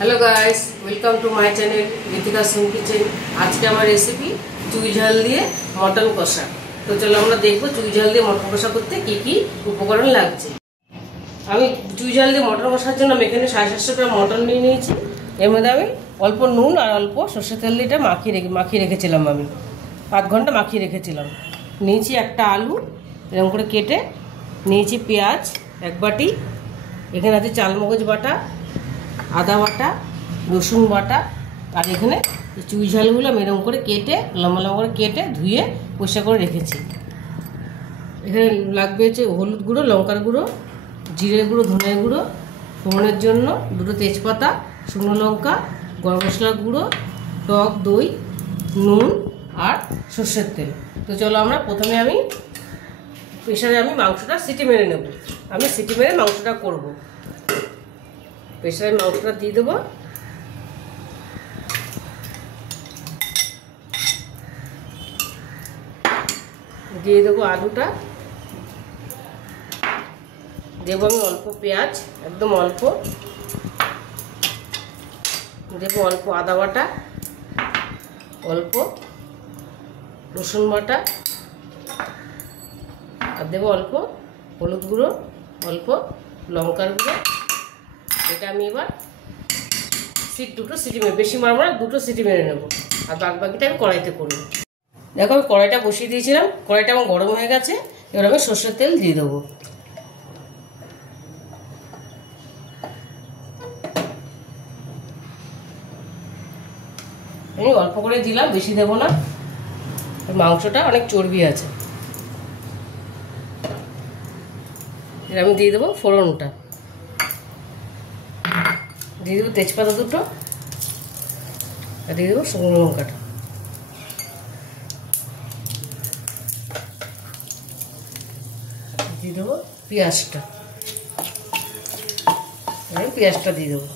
Hello guys, welcome to my channel Geetika सुन kitchen. आज के हमारे रेसिपी चुई झाल दिए मटन कषा। तो चलो আমরা দেখব চুই ঝাল দিয়ে মটন কষা করতে কি কি উপকরণ লাগছে। আমি চুই ঝাল দিয়ে মটন কষার জন্য এখানে 750 গ্রাম মটন নিয়ে নিয়েছি। এর মধ্যে আমি অল্প নুন আর অল্প সরষের তেল দিয়ে মাখিয়ে রেখেছিলাম। আমি 5 ঘন্টা মাখিয়ে রেখেছিলাম। নিয়েছি একটা আলু এরকম করে কেটে নিয়েছি, পেঁয়াজ 1 বাটি, এখানে আছে চালমগজ বাটা, আদা বাটা, রসুন বাটা, আর এখানে চুই ঝালগুলো আমি এরকম করে কেটে লম্বা লম্বা করে কেটে ধুয়ে পরিষ্কার করে রেখেছি। এখানে লাগবে হচ্ছে হলুদ গুঁড়ো, লঙ্কার গুঁড়ো, জিরে গুঁড়ো, ধনের গুঁড়ো, ফোড়নের জন্য 2টো তেজপাতা, শুকনো লঙ্কা, গরম মশলার গুঁড়ো, টক দই, নুন আর সর্ষের তেল। তো চলো আমরা প্রথমে প্রেসারে মাংসটা সিটি মেরে নেব। আমি সিটি মেরে মাংসটা করব। প্রেসারে মাংসটা দিয়ে দেবো। দিয়ে দেবো আলুটা, দেবো আমি অল্প পেঁয়াজ, একদম অল্প, দেবো অল্প আদা বাটা, অল্প রসুন বাটা, আর দেবো অল্প হলুদ গুঁড়ো, অল্প লঙ্কার গুঁড়ো। এটা আমি এবার 2টো সিটি মেরে, বেশি মারবো না, 2টো সিটি মেরে নেবো। আর বাকিটা আমি কড়াইতে করবো। দেখো আমি কড়াইটা বসিয়ে দিয়েছিলাম, কড়াইটা আমার গরম হয়ে গেছে। এবার আমি সর্ষের তেল দিয়ে দেবো। আমি অল্প করে দিলাম, বেশি দেবো না, মাংসটা অনেক চর্বি আছে। এবার আমি দিয়ে দেবো ফোড়নটা, দিয়ে দেবো তেজপাতা 2টো, আর দিয়ে দেবো শুকনো লঙ্কাটা, দিয়ে দেবো পেঁয়াজটা, আমি পেঁয়াজটা দিয়ে দেবো।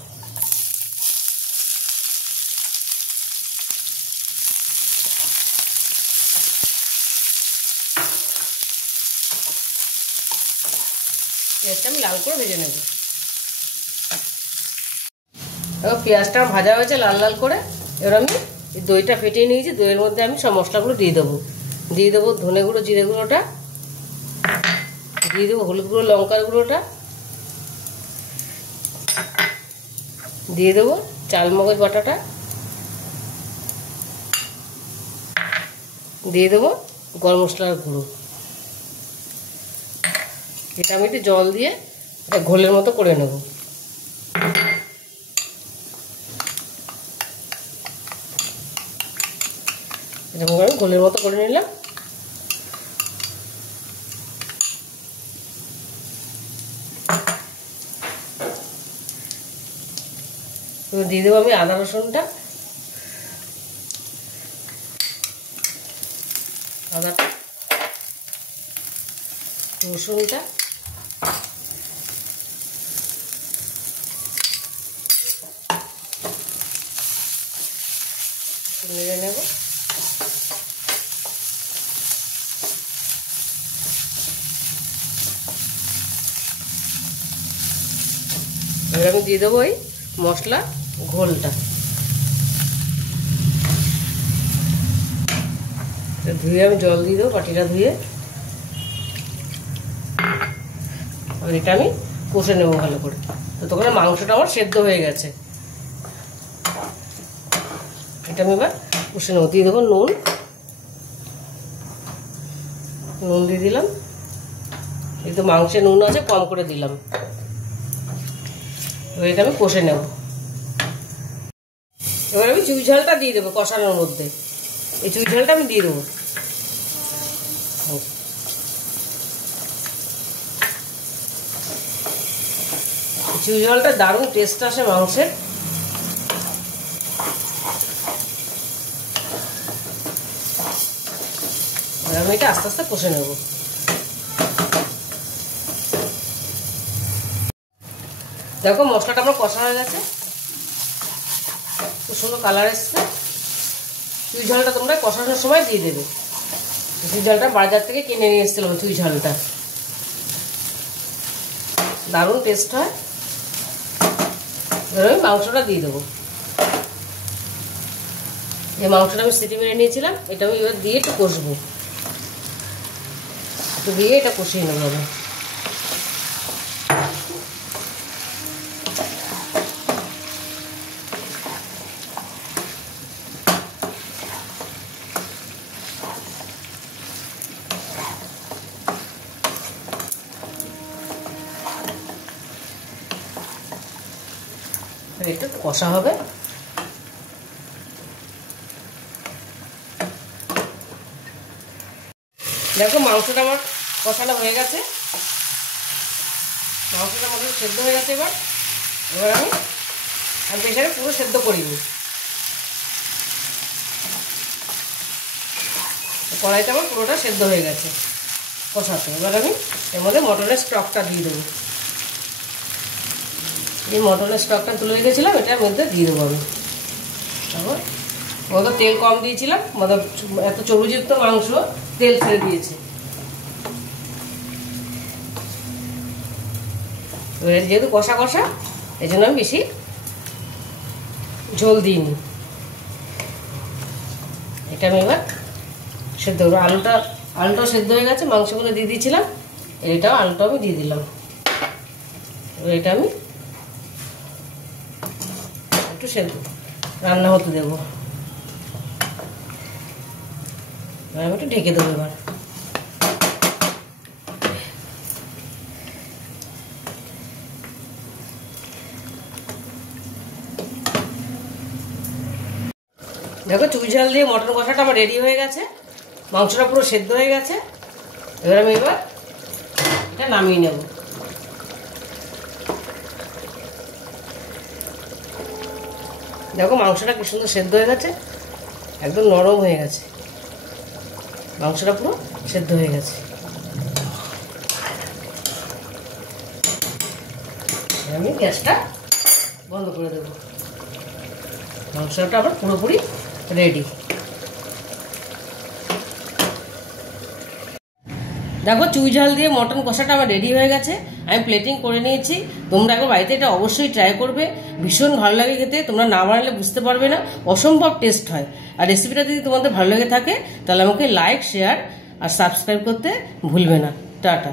পেঁয়াজটা আমি লাল করে ভেজে নেব। এবার পেঁয়াজটা ভাজা হয়েছে লাল লাল করে। এবার আমি দইটা ফেটিয়ে নিয়েছি, দইয়ের মধ্যে আমি সব মশলাগুলো দিয়ে দেবো। দিয়ে দেবো ধনে গুঁড়ো, জিরে গুঁড়োটা, দিয়ে দেবো হলুদ গুঁড়ো, লঙ্কার গুঁড়োটা, দিয়ে দেবো চালমগজ বাটাটা, দিয়ে দেবো গরম মশলার গুঁড়ো। এটা আমি একটু জল দিয়ে ঘোলের মতো করে নেব। এরকম করে ঘোলের মতো করে নিলাম। দিয়ে দেবো আমি আদা রসুনটা, আদাটা, রসুনটা, নেড়ে নেব। এবার আমি দিয়ে দেবো ওই মশলা ঘোলটা। ধুয়ে আমি জল দিয়ে দেবো, বাটিটা ধুয়ে। আর এটা আমি কষে নেবো ভালো করে। তো তখন মাংসটা আমার সেদ্ধ হয়ে গেছে। এটা আমি এবার কষে নেবো। দিয়ে দেবো নুন, নুন দিয়ে দিলাম। এই তো মাংসে নুন আছে, কম করে দিলাম। এবার এটা আমি কষে নেব। এবার আমি চুই ঝালটা দিয়ে দেবো কষানোর মধ্যে। এই চুই ঝালটা আমি দিয়ে দেবো। চুই ঝালটা দারুণ টেস্ট আসে মাংসের। আমি এটা আস্তে আস্তে কষে নেব। দেখো মশলাটা আমার কষা হয়ে গেছে, খুব সুন্দর কালার এসছে। চুই ঝালটা তোমরা কষানোর সময় দিয়ে দেবে। চুই ঝালটা বাজার থেকে কিনে নিয়ে এসেছিলাম। চুই ঝালটা দারুণ টেস্ট হয়। এবার আমি মাংসটা দিয়ে দেবো। এই মাংসটা আমি সিটি মেরে নিয়েছিলাম, এটা আমি এবার দিয়ে একটু কষবো, একটু দিয়ে এটা কষিয়ে নেবো আমি। একটু কষা হবে। দেখো মাংসটা আমার কষানো হয়ে গেছে, মাংসটা আমাদের সেদ্ধ হয়ে গেছে। এবার আমি প্রেসারে পুরো সেদ্ধ করিনি, কড়াইটা আমার পুরোটা সেদ্ধ হয়ে গেছে কষাতে। এবার আমি এর মধ্যে মটনের স্টকটা দিয়ে দেবো। এই মটনের স্টকটা তুলে রেখেছিলাম, এটার মধ্যে দিয়ে দেবো আমি। তারপর ওটা তেল কম দিয়েছিলাম, মানে এত চর্বিযুক্ত মাংস তেল ছেড়ে দিয়েছে। যেহেতু কষা কষা, এই জন্য আমি বেশি ঝোল দিইনি। এটা আমি এবার সেদ্ধ করবো। আলুটাও সেদ্ধ হয়ে গেছে, মাংসগুলো দিয়ে দিয়েছিলাম, এটাও আলুটাও আমি দিয়ে দিলাম। এবার এটা আমি একটু সেদ্ধ রান্না হতে দেবো। আমি একটু ঢেকে দেবো। এবার দেখো চুই ঝাল দিয়ে মটন কষাটা আমার রেডি হয়ে গেছে, মাংসটা পুরো সেদ্ধ হয়ে গেছে। এবার আমি এটা নামিয়ে নেব। দেখো মাংসটা কি সুন্দর সেদ্ধ হয়ে গেছে, একদম নরম হয়ে গেছে, মাংসটা পুরো সেদ্ধ হয়ে গেছে। আমি গ্যাসটা বন্ধ করে দেবো। মাংসটা আবার পুরোপুরি রেডি। দেখো চুই ঝাল দিয়ে মটন কষাটা আমার রেডি হয়ে গেছে, আমি প্লেটিং করে নিয়েছি। তোমরা একবার বাড়িতে এটা অবশ্যই ট্রাই করবে, ভীষণ ভালো লাগে খেতে। তোমরা না বানালে বুঝতে পারবে না, অসম্ভব টেস্ট হয়। আর রেসিপিটা যদি তোমাদের ভালো লেগে থাকে তাহলে আমাকে লাইক, শেয়ার আর সাবস্ক্রাইব করতে ভুলবে না। টাটা।